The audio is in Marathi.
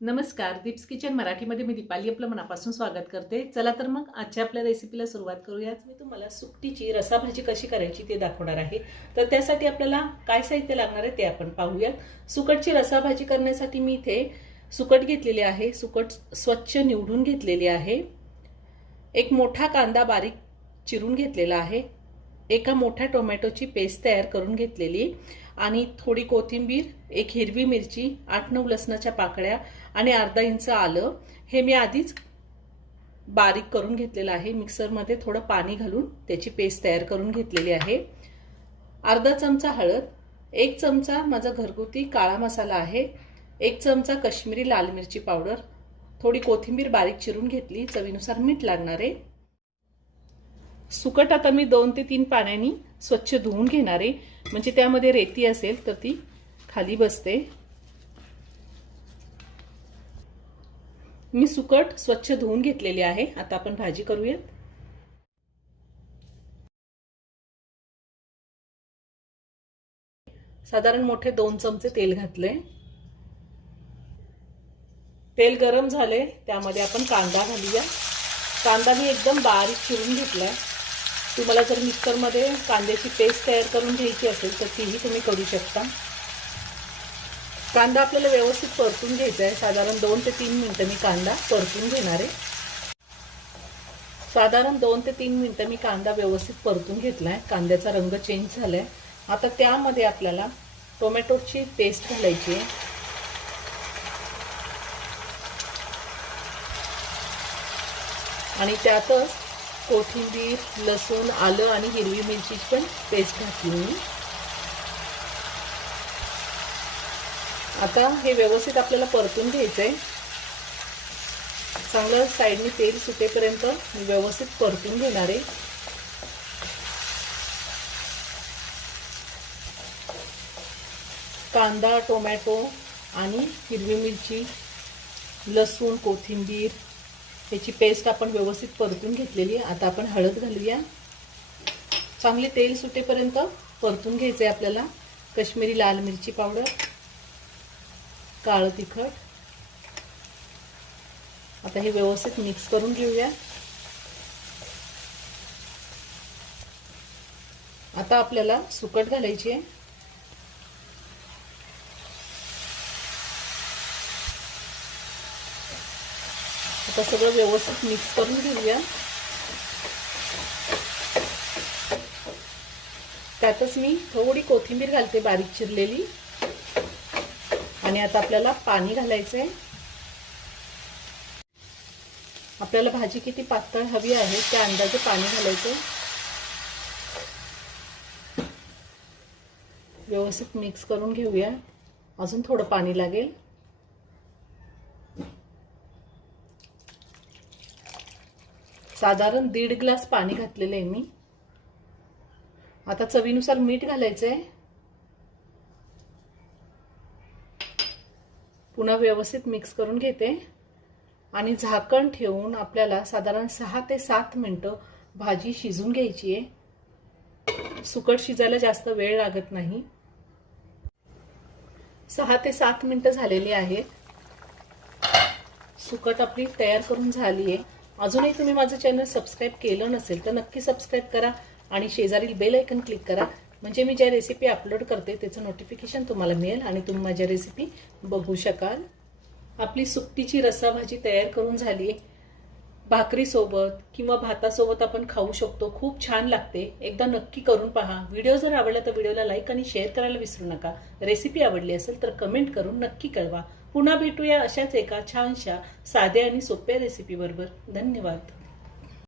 नमस्कार, दीप्स किचन मराठीमध्ये मी दीपाली आपलं मनापासून स्वागत करते। चला तर मग आजच्या आपल्या रेसिपीला सुरुवात करूयात। मी तुम्हाला सुकटीची रसाभाजी कशी करायची ते दाखवणार आहे। तर त्यासाठी आपल्याला काय साहित्य लागणार आहे ते आपण पाहूयात। सुकटची रसाभाजी करण्यासाठी मी इथे सुकट घेतलेली आहे। सुकट स्वच्छ निवडून घेतलेली आहे। एक मोठा कांदा बारीक चिरून घेतलेला आहे। एका मोठ्या टोमॅटोची पेस्ट तयार करून घेतलेली आणि थोडी कोथिंबीर, एक हिरवी मिरची, 8-9 लसणाच्या पाकळ्या आणि अर्धा इंच आलं हे मी आधीच बारीक करून घेतलेलं आहे। मिक्सरमध्ये थोडं पाणी घालून त्याची पेस्ट तयार करून घेतलेली आहे। अर्धा चमचा हळद, 1 चमचा माझा घरगुती काळा मसाला आहे, 1 चमचा काश्मीरी लाल मिरची पावडर, थोडी कोथिंबीर बारीक चिरून घेतली, चवीनुसार मीठ लागणार आहे। सुकट आता मी 2 ते 3 पाण्याने स्वच्छ धुवून घेणार आहे, म्हणजे त्यामध्ये रेती असेल तर ती खाली बसते। मी सुकट स्वच्छ धुवून घेतलेली आहे। आता आपण भाजी करूयात। साधारण मोठे 2 चमचे तेल घातले। तेल गरम झाले, त्यामध्ये आपण कांदा घालूया। कांदा मी एकदम बारीक चिरून घेतलाय। तुम्हाला जर मिक्सरमध्ये कांद्याची पेस्ट तयार करून घ्यायची असेल तर तीही तुम्ही करू शकता। कांदा आपल्याला व्यवस्थित परतून घ्यायचा आहे। साधारण 2 ते 3 मिनिटं मी कांदा परतून घेणार आहे। साधारण 2 ते 3 मिनिटं मी कांदा व्यवस्थित परतून घेतलाय। कांद्याचा रंग चेंज झालाय। आता त्यामध्ये आपल्याला टोमॅटोची पेस्ट घालायची आहे आणि त्यातच कोथिंबीर, लसूण, आलं आणि हिरवी मिरचीची पण पेस्ट घातली मी। आता हे व्यवस्थित आपल्याला परतून घ्यायचंय। चांगलं साइडनी तेल सुटेपर्यंत मी व्यवस्थित परतून घेणार आहे। कांदा, टोमॅटो आणि हिरवी मिरची, लसूण, कोथिंबीर याची पेस्ट आपण व्यवस्थित परतून घेतलेली आहे। आता आपण हळद घालूया। चांगले तेल सुटेपर्यंत परतून घ्यायचे आपल्याला। काश्मीरी लाल मिरची पावडर, काळं तिखट, आता हे व्यवस्थित मिक्स करून घेऊया। आता आपल्याला सुकट घालायची आहे। आता सगळं व्यवस्थित मिक्स करून घेऊया। त्यातच मी थोडी कोथिंबीर घालते बारीक चिरलेली आणि आता आपल्याला पाणी घालायचं आहे। आपल्याला भाजी किती पातळ हवी आहे त्या अंदाजे पाणी घालायचं। व्यवस्थित मिक्स करून घेऊया। अजून थोडं पाणी लागेल। साधारण 1.5 ग्लास पाणी घातलेलं आहे मी। आता चवीनुसार मीठ घालायचं आहे। पुन्हा व्यवस्थित मिक्स करून घेते आणि झाकण ठेवून आपल्याला साधारण 6 ते 7 मिनिटं भाजी शिजून घ्यायची आहे। सुकट शिजायला जास्त वेळ लागत नाही। 6 ते 7 मिनिटं झालेली आहेत। सुकट आपली तयार करून झाली आहे। अजूनही तुम्ही माझं चॅनल सबस्क्राइब केलं नसेल तर नक्की सबस्क्राइब करा आणि शेजारील बेल आयकॉन क्लिक करा, म्हणजे मी ज्या रेसिपी अपलोड करते त्याचं नोटिफिकेशन तुम्हाला मिळेल आणि तुम्ही माझ्या रेसिपी बघू शकाल। आपली सुकटीची रसाभाजी तयार करून झाली आहे। भाकरी सोबत किंवा भातासोबत आपण खाऊ शकतो। खूप छान लागते। एकदा नक्की करून पहा। व्हिडिओ जर आवडला तर व्हिडिओला लाईक आणि शेअर करायला विसरू नका। रेसिपी आवडली असेल तर कमेंट करून नक्की कळवा। पुन्हा भेटूया अशाच एका छानशा साध्या आणि सोप्या रेसिपी बरोबर। धन्यवाद।